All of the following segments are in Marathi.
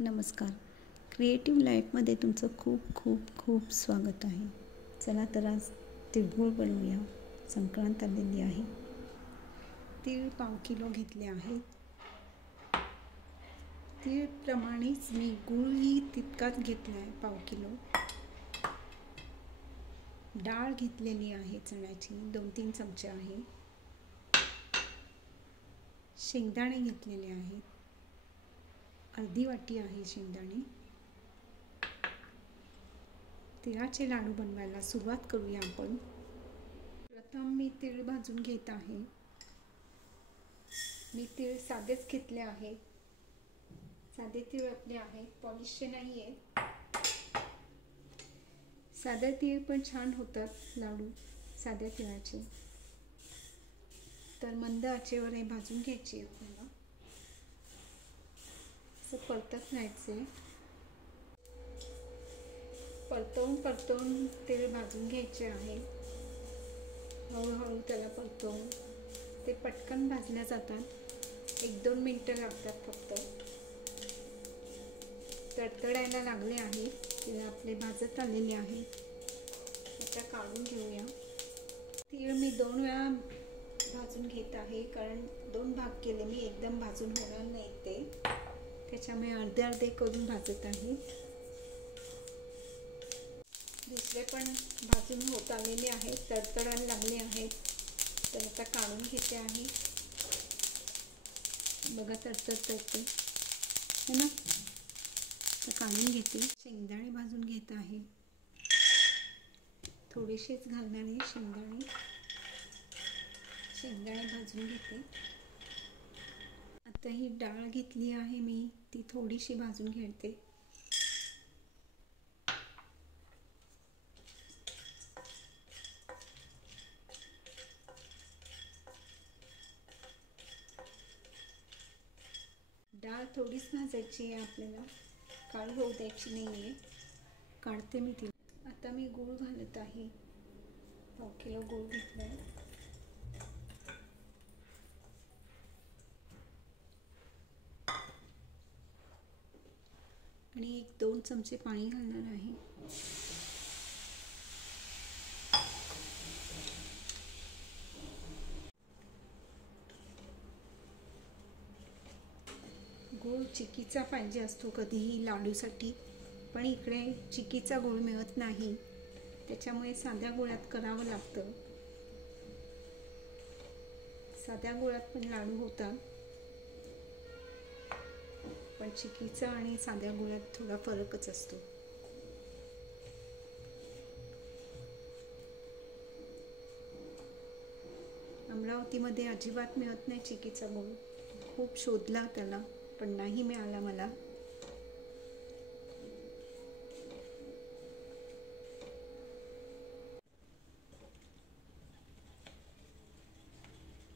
नमस्कार. क्रिएटिव्ह लाईफमध्ये तुमचं खूप खूप खूप स्वागत आहे. चला तर आज तिळगुळ बनवूया. संक्रांत आलेली आहे. तीळ 1/2 किलो घेतले आहेत. तीळप्रमाणेच मी गूळही तितकाच घेतला आहे 1/2 किलो. डाळ घेतलेली आहे चण्याची 2-3 चमचे आहे. शेंगदाणे घेतलेले आहेत. अर्धी वाटी आहे शेंगदाणे. तिळाचे लाडू बनवायला सुरुवात करूया आपण. प्रथम मी तीळ भाजून घेत आहे. मी तीळ साधेच घेतले आहेत. साधे तीळ आपले आहेत, पॉलिशचे नाही आहेत. साधे तीळ पण छान होतात लाडू साध्या तिळाचे. तर मंद आचेवर हे भाजून घ्यायचे आपल्याला. असं परतत राहायचे. परतवून तीळ भाजून घ्यायचे आहे. हळूहळू त्याला परतवून ते पटकन भाजल्या जातात. 1-2 मिनटं लागतात फक्त. तडतडायला लागले आहे. तीळ आपले भाजत आलेले आहेत. आता काढून घेऊया. तीळ मी 2 वेळा भाजून घेत आहे, कारण 2 भाग केले मी. एकदम भाजून होणार नाही ते, त्याच्यामुळे अर्धे अर्धे करून भाजत आहे. दुसरे पण भाजून होत आलेले आहेत, तडतडायला लागले आहेत. तर आता काढून घेते आहे. बघा तडतडते है ना. आता काढून घेते. शेंगदाणे भाजून घेत आहे. थोडेसेच घालणार आहे शेंगदाणे भाजून घेते. आता ही डाळ घेतली आहे मी, ती थोडीशी भाजून घेते. डाळ थोडीच भाजायची आहे आपल्याला, काळी होऊ द्यायची नाही आहे. काढते मी ती. आता मी गूळ घालत आहे. 1/2 किलो गूळ घेतला आहे. आणि 1-2 चमचे पाणी घालणार आहे. गूळ चिक्कीचा पाहिजे असतो कधीही लाडूसाठी, पण इकडे चिक्कीचा गूळ मिळत नाही, त्याच्यामुळे साध्या गुळात करावं लागतं. साध्या गुळात पण लाडू होतात, पण चिक्कीचा आणि साध्या गुळात थोडा फरकच असतो. अमरावतीमध्ये अजिबात मिळत नाही चिक्कीचा गूळ. खूप शोधला त्याला, पण नाही मिळाला मला.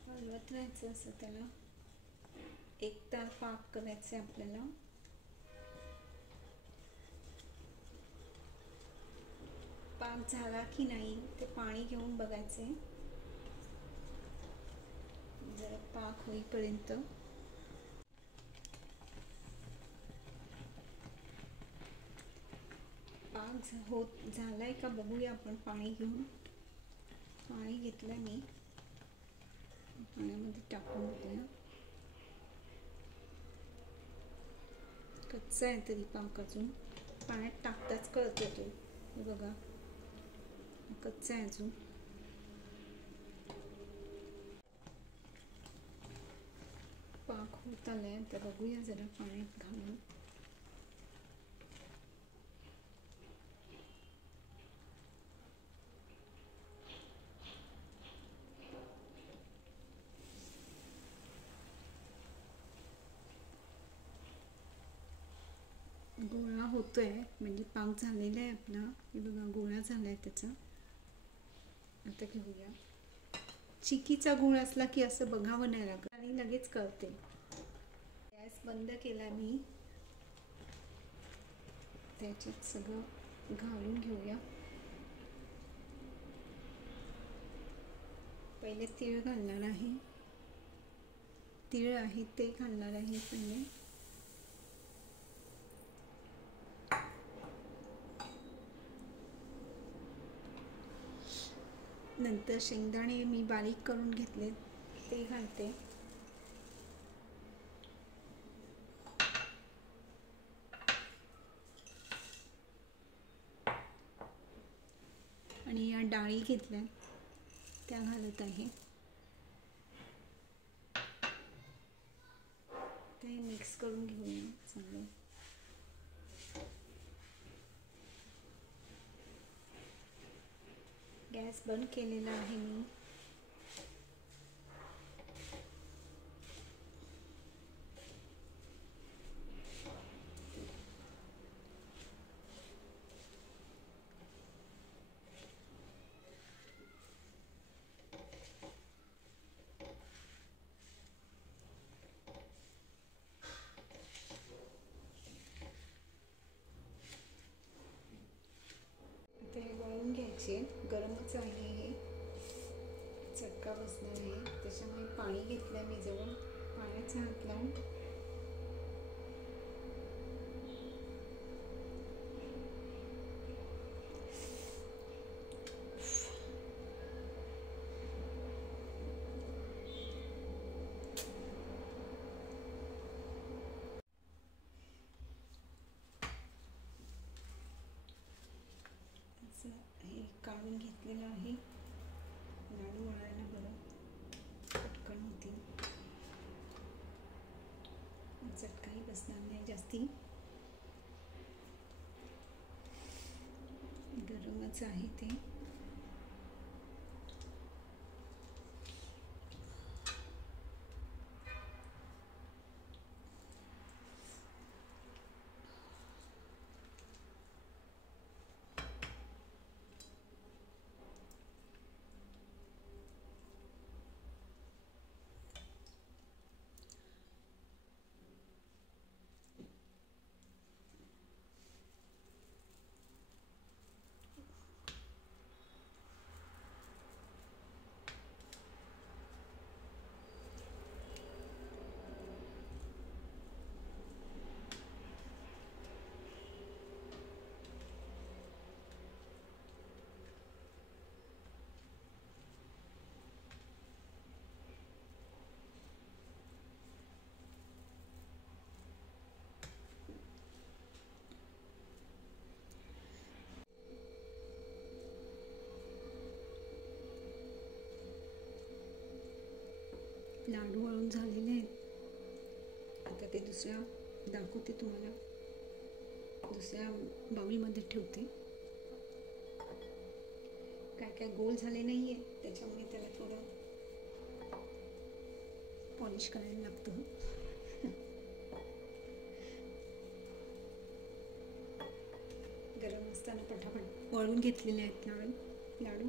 हलवत राहायचं असं त्याला. एकतार पाक करायचं आपल्याला. पाक झाला की नाही ते पाणी घेऊन बघायचे. जरा पाक होईपर्यंत पाक झालाय का बघूया आपण. पाणी घेऊन पाणी घेतलं मी, पाण्यामध्ये टाकून बघूया. कच्चा आहे तरी पाक अजून. पाण्यात टाकताच कळतो तो. बघा कच्चा आहे अजून. पाक होत आलाय. तर बघूया जरा पाण्यात घालून. गोळा होतोय, म्हणजे पाक झालेला आहे आपला. हे बघा गोळा झालाय त्याचा. आता घेऊया. चिक्कीचा गूळ असला की असं बघावं नाही लागत आणि लगेच कळते. गॅस बंद केला मी. त्याच्यात सगळं घालून घेऊया. पहिले तीळ घालणार आहे. तीळ आहेत ते घालणार आहे पहिले. नंतर शेंगदाणे मी बारीक करून घेतले ते घालते. आणि या डाळी घेतल्या त्या घालत आहे. ते मिक्स करून घेऊया चांगलं. गॅस बंद केलेला आहे मी. ते वळून घ्यायचे. गरमच आहे हे, चटका बसणार आहे त्याच्यामुळे पाणी घेतलं मी जवळ. पाण्याचा हात लावून हे काढून घेतलेलं आहे. लाडू वळायला बरं पटकन होतील, चटकाही बसणार नाही जास्ती. गरमच आहे ते. लाडू वळून झालेले आहेत. आता ते दुसऱ्या दाखवते तुम्हाला. दुसऱ्या बाउलमध्ये ठेवते. काय काय गोल झाले नाही आहे त्याच्यामुळे त्याला थोडं पॉलिश करायला लागतं. गरम असताना पटापट वळून घेतलेले आहेत लाडू.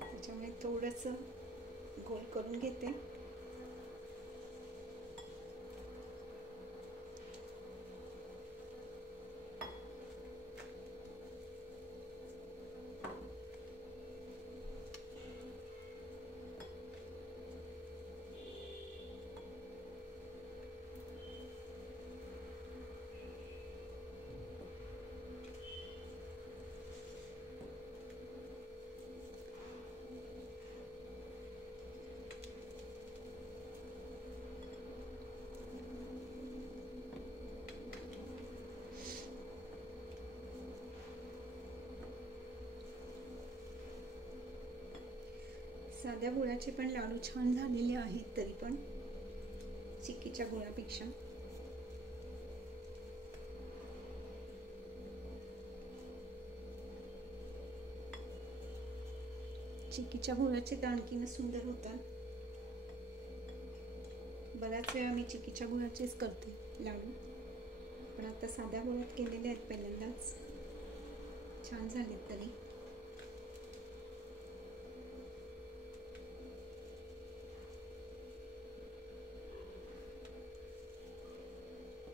त्याच्यामुळे थोडंसं गोल करून घेते. साध्या गुळाचे पण लाडू छान झालेले आहेत, तरी पण चिक्कीच्या गुळापेक्षा. चिक्कीच्या गुळाचे तर आणखीनच सुंदर होतात. बऱ्याच वेळा मी चिक्कीच्या गुळाचेच करते लाडू, पण आता साध्या गुळात केलेले आहेत पहिल्यांदाच. छान झालेत तरी.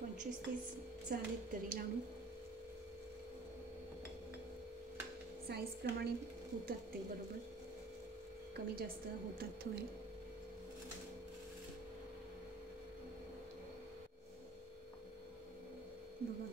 25-30 झालेत तरी लाडू. साईज प्रमाणे होतात ते बरोबर, कमी जास्त होतात थोडे. बघा